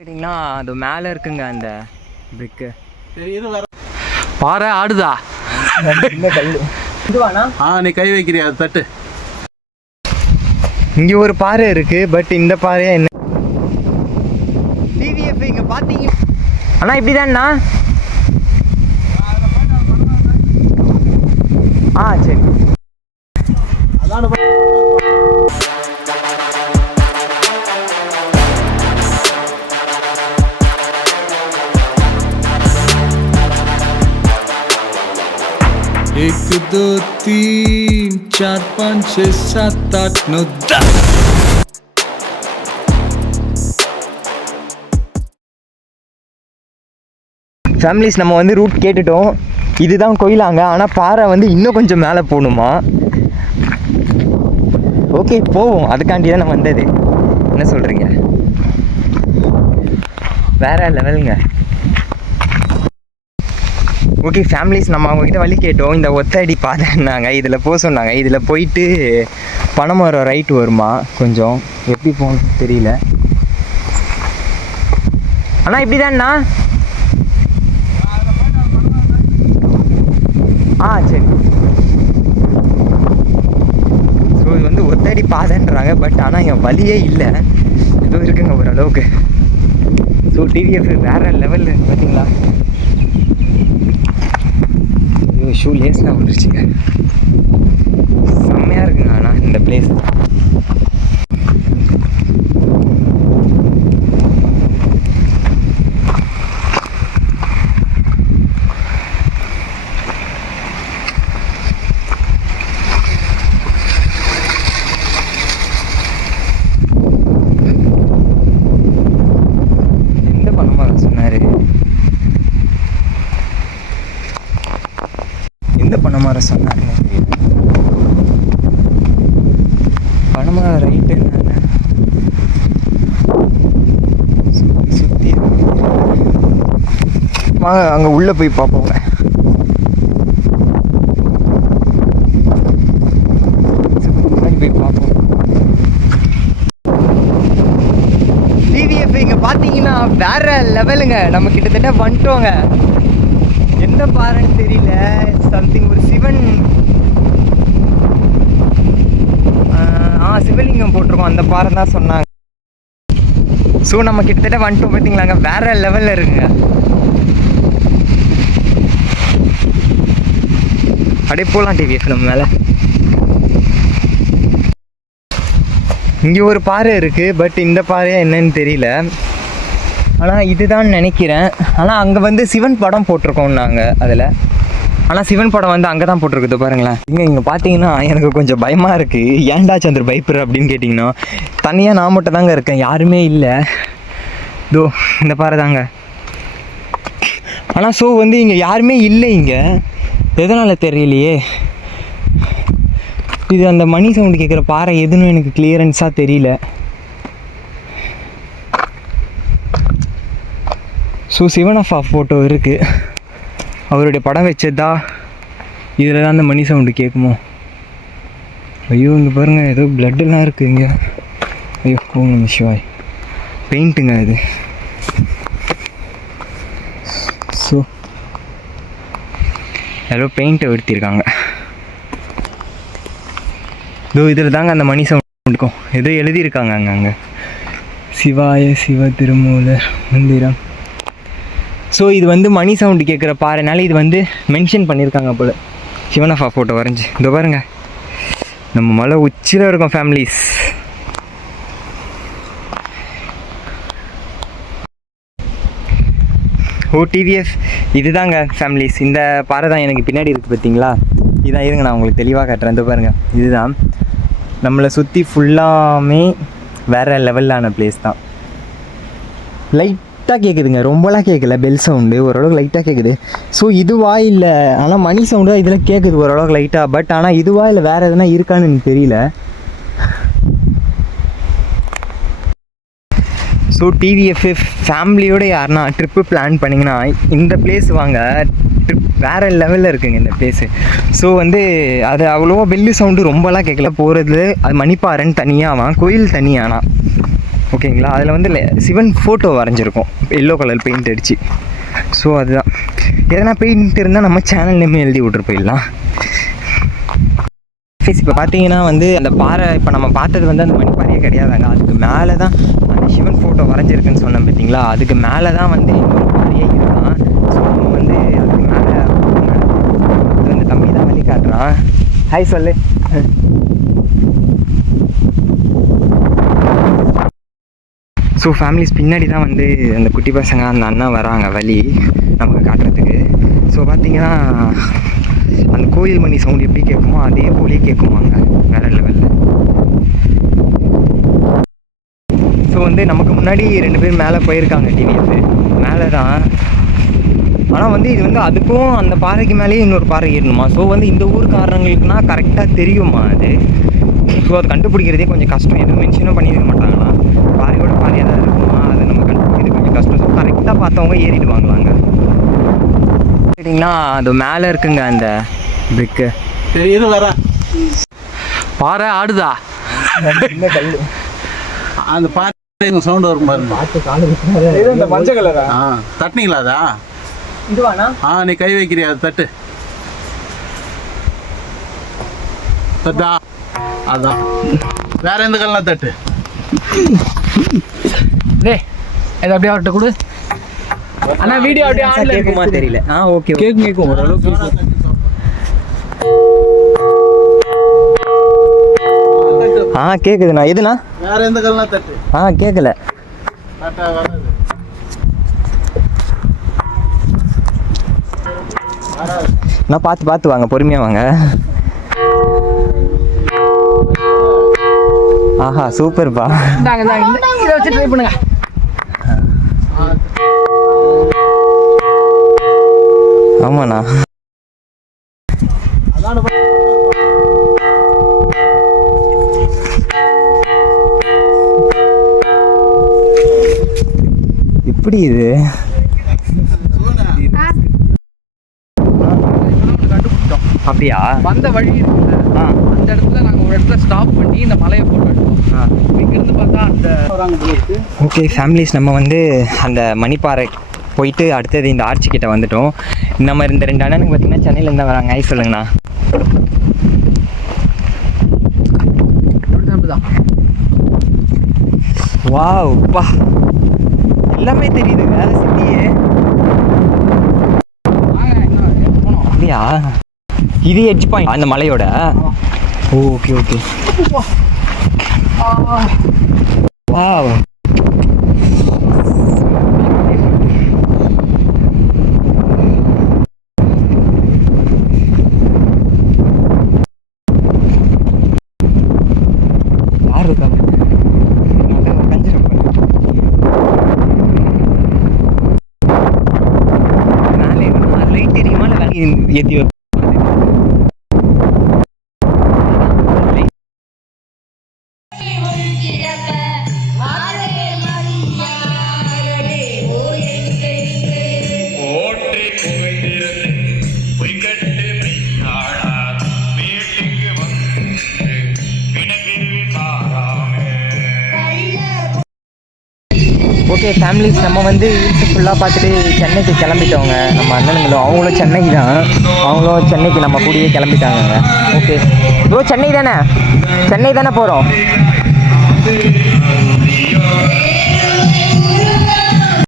கேட்டிங்கன்னா அது மேலே இருக்குங்க அந்த பிரிக்கு. சரி இது வர பாறை ஆடுதா? இந்த கல் இதுவாண்ணா? நீ கை வைக்கிறியா அது தட்டு. இங்கே ஒரு பாறை இருக்கு, பட் இந்த பாறையா என்ன டிவிஎஃப் இங்கே பார்த்தீங்க அண்ணா இப்படிதான்ண்ணா? சரி அதான் एक दो तीन चार पाँच छः सात आठ नौ 10. ஃபேமிலிஸ் நம்ம வந்து ரூட் கேட்டுட்டோம். இதுதான் கோயிலாங்க, ஆனால் பாறை வந்து இன்னும் கொஞ்சம் மேலே போகணுமா. ஓகே போவோம், அதுக்காண்டி தான் நான் வந்தது. என்ன சொல்கிறீங்க? வேற லெவலுங்க. ஓகே ஃபேமிலிஸ், நம்ம அவங்கக்கிட்ட வழி கேட்டோம். இந்த ஒத்தடி பாதைன்னாங்க, இதில் போக சொன்னாங்க. இதில் போயிட்டு பனைமரம் ரைட் வருமா, கொஞ்சம் எப்படி போகணும்னு தெரியல. அண்ணா இப்படி தான்ண்ணா? சரி. ஸோ இது வந்து ஒத்தடி பாதைன்றாங்க, பட் ஆனால் என் வழியே இல்லை. ஏதோ இருக்குங்க ஓரளவுக்கு. ஸோ டிவிஎஃப் வேறு லெவலில் பார்த்தீங்களா? ஷூ லேஸ்லாம் வந்துருச்சுங்க. செம்மையாக இருக்குங்க ஆனால் இந்த பிளேஸ். எந்த பணமாக சொன்னார்? எந்த பனைமரம் சொன்னாருன்னு தெரியல. பனைமரம் ரைட்டு என்னென்ன சுற்றி சுற்றி வாங்க அங்கே உள்ளே போய் பார்ப்போங்க. முன்னாடி போய் பார்ப்போம். டிவிஎஃப் இங்கே பார்த்தீங்கன்னா வேற லெவலுங்க. நம்ம கிட்டத்தட்ட வந்துட்டோங்க. எந்த பாறைன்னு தெரியல, சம்திங் ஒரு சிவன் சிவலிங்கம் போட்டிருக்கோம், அந்த பாறை தான் சொன்னாங்க. ஸோ நம்ம கிட்டத்தட்ட வந்துட்டோம் பார்த்தீங்களாங்க. வேற லெவலில் இருக்குங்க. அப்படியே போகலாம் டிவிஎஃப் நம்ம மேலே. இங்கே ஒரு பாறை இருக்குது, பட் இந்த பாறையா என்னன்னு தெரியல. ஆனால் இதுதான் நினைக்கிறேன். ஆனால் அங்கே வந்து சிவன் படம் போட்டிருக்கோம் நாங்கள் அதில். ஆனால் சிவன் படம் வந்து அங்கே தான் போட்டிருக்குது பாருங்களேன். இங்கே பார்த்தீங்கன்னா எனக்கு கொஞ்சம் பயமாக இருக்குது. ஏன்டா சந்திர பயப்படுற அப்படின்னு கேட்டிங்கன்னா, தனியாக நான் மட்டும் தாங்க இருக்கேன், யாருமே இல்லை. இதோ இந்த பாறை தாங்க. ஆனால் ஸோ வந்து இங்கே யாருமே இல்லை. இங்கே எதனால் தெரியலையே. இது அந்த மணி சவுண்டு கேட்குற பாறை எதுன்னு எனக்கு கிளியரன்ஸாக தெரியல. ஸோ சிவனஃபா ஃபோட்டோ இருக்குது, அவருடைய படம் வச்சதா. இதில் தான் அந்த மணி சவுண்டு கேட்குமோ. ஐயோ இங்கே பாருங்கள், ஏதோ பிளட்டெல்லாம் இருக்குது இங்கே. ஐயோ ஓம் நம சிவாய். பெயிண்ட்டுங்க இது. ஸோ ஏதோ பெயிண்ட்டை எடுத்திருக்காங்க. இதோ இதில் தாங்க அந்த மணி சவுண்ட் இருக்கும். ஏதோ எழுதியிருக்காங்க அங்கே சிவாய சிவ திருமூலர் மந்திரம். ஸோ இது வந்து மணி சவுண்டு கேட்குற பாறைனால இது வந்து மென்ஷன் பண்ணியிருக்காங்க போல். சிவனஃபா ஃபோட்டோ வரைஞ்சி இதோ பாருங்க. நம்ம மலை உச்சியில் இருக்கோம் ஃபேமிலிஸ். டிவிஎஃப் இதுதாங்க ஃபேமிலிஸ். இந்த பாறை தான் எனக்கு பின்னாடி இருக்குது பார்த்தீங்களா. இதான் இருங்க நான் உங்களுக்கு தெளிவாக காட்டுறேன். இதோ பாருங்கள், இதுதான் நம்மளை சுற்றி ஃபுல்லாமே வேறு லெவலான பிளேஸ் தான். லைட்டாக கேட்குதுங்க, ரொம்பலாம் கேட்கல. பெல் சவுண்டு ஓரளவுக்கு லைட்டாக கேட்குது. ஸோ இதுவா இல்லை, ஆனால் மணி சவுண்டு தான் இதில் கேட்குது ஓரளவுக்கு லைட்டாக. பட் ஆனால் இதுவா இல்லை வேறு எதுனா இருக்கான்னு எனக்கு தெரியல. ஸோ டிவிஎஃப் ஃபேமிலியோடு யாருன்னா ட்ரிப்பு பிளான் பண்ணிங்கன்னா இந்த பிளேஸ் வாங்க. ட்ரிப் வேறு லெவலில் இருக்குங்க இந்த பிளேஸு. ஸோ வந்து அது அவ்வளோவா பெல்லு சவுண்டு ரொம்பலாம் கேட்கல. போகிறது அது மணிப்பாறைன்னு தனியாக கோயில் தனியானா ஓகேங்களா. அதில் வந்து சிவன் ஃபோட்டோ வரைஞ்சிருக்கும் எல்லோ கலர் பெயிண்ட் அடித்து. ஸோ அதுதான், எதனா பெயிண்ட் இருந்தால் நம்ம சேனல் நேமே எழுதி விட்ரு போயிடலாம். இப்போ பார்த்தீங்கன்னா வந்து அந்த பாறை இப்போ நம்ம பார்த்தது வந்து அந்த மணிப்பாறையே கிடையாதாங்க. அதுக்கு மேலே தான் அந்த சிவன் ஃபோட்டோ வரைஞ்சிருக்குன்னு சொன்னேன் பார்த்தீங்களா, அதுக்கு மேலே தான் வந்து இன்னொரு பாறையே இருக்கான். ஸோ நம்ம வந்து அதுக்கு மேலே அது வந்து தம்பி தான் வழி காட்டுறான். ஹாய் சொல்லு. ஸோ ஃபேமிலிஸ் பின்னாடி தான் வந்து அந்த குட்டி பசங்க அந்த அண்ணா வராங்க வழி நமக்கு காட்டுறதுக்கு. ஸோ பார்த்தீங்கன்னா அந்த கோயில் மணி சவுண்ட் எப்படி கேட்குமோ அதே போலே கேட்குமாங்க, வேறு லெவலில். ஸோ வந்து நமக்கு முன்னாடி 2 பேர் மேலே போயிருக்காங்க டிவிஎஸ் மேலே தான். ஆனால் வந்து இது வந்து அதுக்கும் அந்த பாறைக்கு மேலேயே இன்னொரு பாறை ஏறணுமா. ஸோ வந்து இந்த ஊருக்காரங்களுக்குனா கரெக்டாக தெரியுமா அது. ஸோ அது கண்டுபிடிக்கிறதே கொஞ்சம் கஷ்டம். எதுவும் மென்ஷனும் பண்ணியிருக்க மாட்டாங்களா, பாறையோட பாறையாக தான் இருக்குமா, அது நம்ம கண்டுபிடிக்கிறது கொஞ்சம் கஷ்டம். ஸோ கரெக்டாக பார்த்தவங்க ஏறிடுவாங்களாங்க. சரிங்களா, அது மேலே இருக்குங்க அந்த பிரிக்கு. சரி இரு வரேன். பாறை ஆடுதா? இந்த கல் அந்த பாறை சவுண்ட் வரும் பாருங்க. இந்த மஞ்சள் கலரா? தட்டினீங்களா அதா? இதுவாண்ணா? நீ கை வைக்கிறியா அது தட்டு. தட்டா அதான், வேற எந்த கல்லாம் தட்டு. டேய் இது அப்படியே அவர்கிட்ட கொடு. அண்ணா வீடியோ அப்படியே ஆன்ல கேக்குமா தெரியல. ஓகே கேக்கும் ஓரளவுக்கு. கேக்குதுண்ணா. எதுண்ணா? வேற எந்த கல்லாம் தட்டு. கேட்கல. தட்டா வராது. நான் பார்த்து வாங்க, பொறுமையாக வாங்க. ஆஹா சூப்பர்ப்பா. இந்தாங்க இதை வச்சு ட்ரை பண்ணுங்க. ஆமாண்ணா. எப்படி இது? கண்டுபிடிச்சோம். அப்படியா? வந்த வழி இருக்குல்ல, அந்த இடத்துல நாங்கள் ஒரு இடத்துல ஸ்டாப் பண்ணி இந்த மலையை போட்டோ எடுத்தோம். இங்கிருந்து பார்த்தா அந்த ஓகே ஃபேமிலிஸ், நம்ம வந்து அந்த மணிப்பாறை போயிட்டு அடுத்தது இந்த ஆர்ச்சி கிட்ட வந்துட்டோம். நம்ம இந்த 2 அண்ணனுக்கு பார்த்தீங்கன்னா சென்னையிலேருந்து தான் வராங்க. ஐ சொல்லுங்கண்ணா. வாவ் பா, எல்லாமே தெரியுதுங்க சிட்டியே. அப்படியா? இது எட்ஜ் பாயிண்ட் அந்த மலையோட. Okay wow. யார் இருக்காங்க? லைட் தெரியுமா இல்லை ஏற்றி ஓகே ஃபேமிலிஸ், நம்ம வந்து ஹில்ஸ் ஃபுல்லாக பார்த்துட்டு சென்னைக்கு கிளம்பிட்டோங்க. நம்ம அண்ணனுங்களும் அவங்களும் சென்னைக்கு தான், அவங்களும் சென்னைக்கு நம்ம கூடயே கிளம்பிட்டாங்க. ஓகே ப்ரோ, சென்னை தானே போகிறோம்.